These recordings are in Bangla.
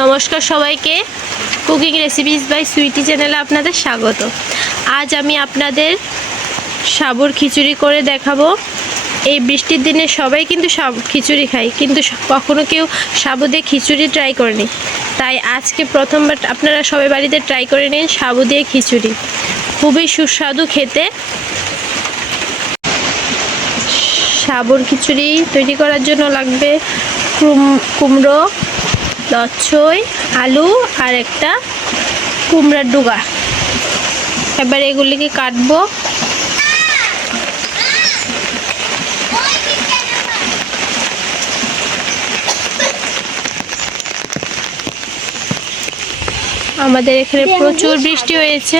নমস্কার সবাইকে, কুকিং রেসিপিস বাই সুইটি চ্যানেলে আপনাদের স্বাগত। আজ আমি আপনাদের সাবুর খিচুড়ি করে দেখাবো। এই বৃষ্টির দিনে সবাই কিন্তু খিচুড়ি খায়, কিন্তু কখনো কেউ সাবু দিয়ে খিচুড়ি ট্রাই করেনি। তাই আজকে প্রথমবার আপনারা সবাই বাড়িতে ট্রাই করে নিন সাবু দিয়ে খিচুড়ি। খুবই সুস্বাদু খেতে। সাবুর খিচুড়ি তৈরি করার জন্য লাগবে কুমড়ো, লচ্ছই, আলু আর একটা কুমড়ার ডুগা। এবার এগুলিকে কাটবো। আমাদের এখানে প্রচুর বৃষ্টি হয়েছে।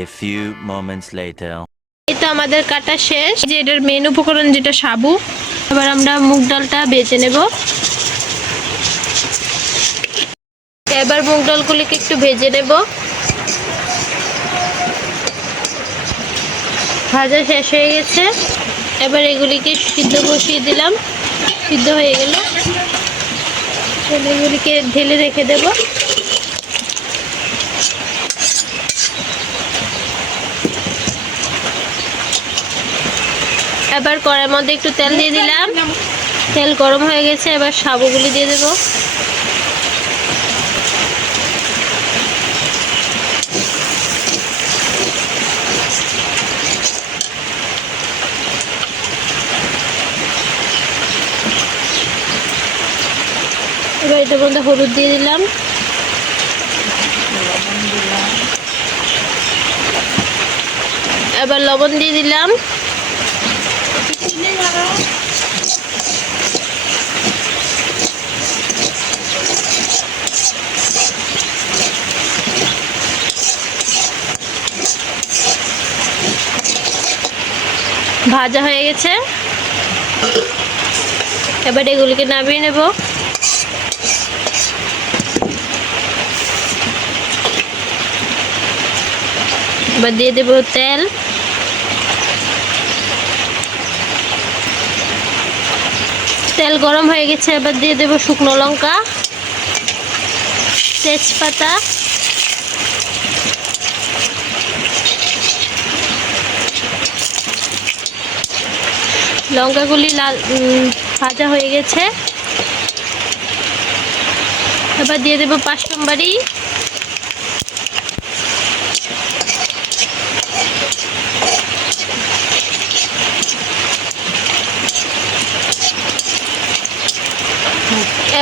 A few moments later. এই তো আমাদের কাটা শেষ। যে এটার মেন উপকরণ যেটা সাবু। এবার আমরা মুগ ডালটা বেজে নেব। এবার মুগ ডালগুলিকে একটু ভেজে নেব। ভাজা শেষ হয়ে গেছে। এবার এগুলিকে সিদ্ধ বসিয়ে দিলাম। সিদ্ধ হয়ে গেল, এগুলিকে ঢেলে রেখে দেব। এবার কড়াইয়ের মধ্যে একটু তেল দিয়ে দিলাম। তেল গরম হয়ে গেছে, এবার সাবুগুলি দিয়ে দেব। এবার এটার মধ্যে হলুদ দিয়ে দিলাম। এবার লবণ দিয়ে দিলাম। ভাজা হয়ে গেছে, এবার এগুলিকে নামিয়ে নেব। এবার দিয়ে দেব তেল। তেল গরম হয়ে গেছে, এবার দিয়ে দেব শুকনো লঙ্কা, তেজপাতা, লঙ্কাগুলি লাল ভাজা হয়ে গেছে। এবার দিয়ে দেব পাঁচফোড়ন।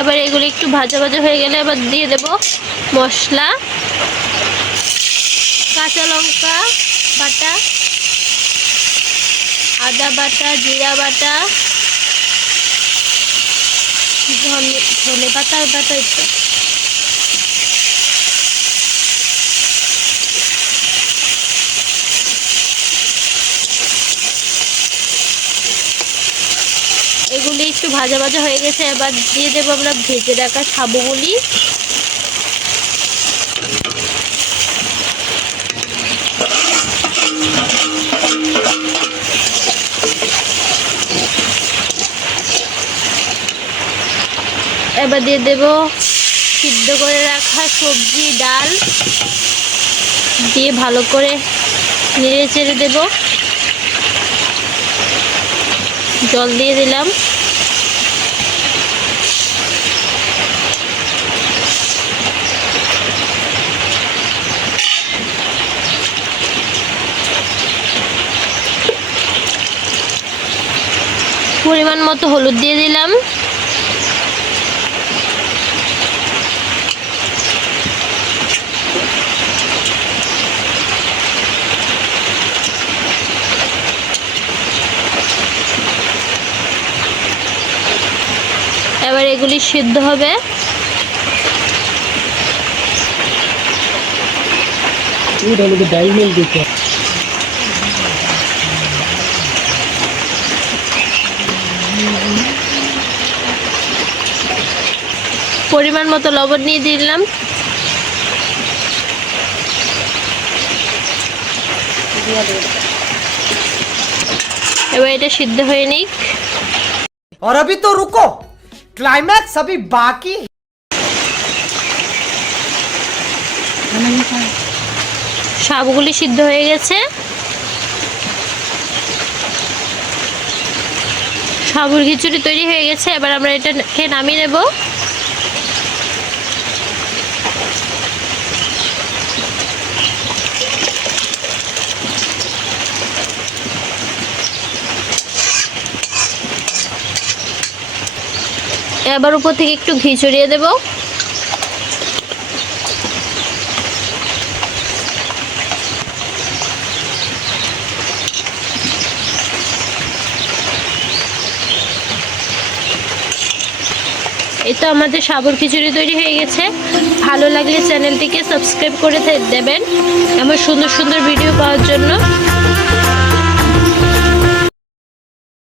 এবার এগুলো একটু ভাজা ভাজা হয়ে গেলে এবার দিয়ে দেব মশলা, কাঁচা লঙ্কা বাটা, আদা বাটা, জিরা বাটা, ধনে পাতা বাটা একটু। এগুলি একটু ভাজা ভাজা হয়ে গেছে, এবার দিয়ে দেবো আমরা ভেজে রাখা সাবুগুলি। এবার দিয়ে দেব সিদ্ধ করে রাখা সবজি, ডাল দিয়ে ভালো করে নেড়ে চেড়ে দেব। জল দিয়ে দিলাম। পরিমাণ মতো হলুদ দিয়ে দিলাম। এবার এগুলি সিদ্ধ হবে। ডাইমেল দিতে পরিমাণ মতো লবণ নিয়ে দিলাম। এবার এটা সিদ্ধ হয়ে নিক। और अभी तो रुको, क्लाइमैक्स अभी बाकी। সবগুলি সিদ্ধ হয়ে গেছে। সাবুর খিচুড়ি তৈরি হয়ে গেছে। এবার আমরা এটাকে নামিয়ে নেব। এবার উপর থেকে একটু ঘি ছড়িয়ে দেব। এই তো আমাদের সাবুর খিচুড়ি তৈরি হয়ে গেছে। ভালো লাগলে চ্যানেলটিকে সাবস্ক্রাইব করে দেবেন এমন সুন্দর সুন্দর ভিডিও পাওয়ার জন্য।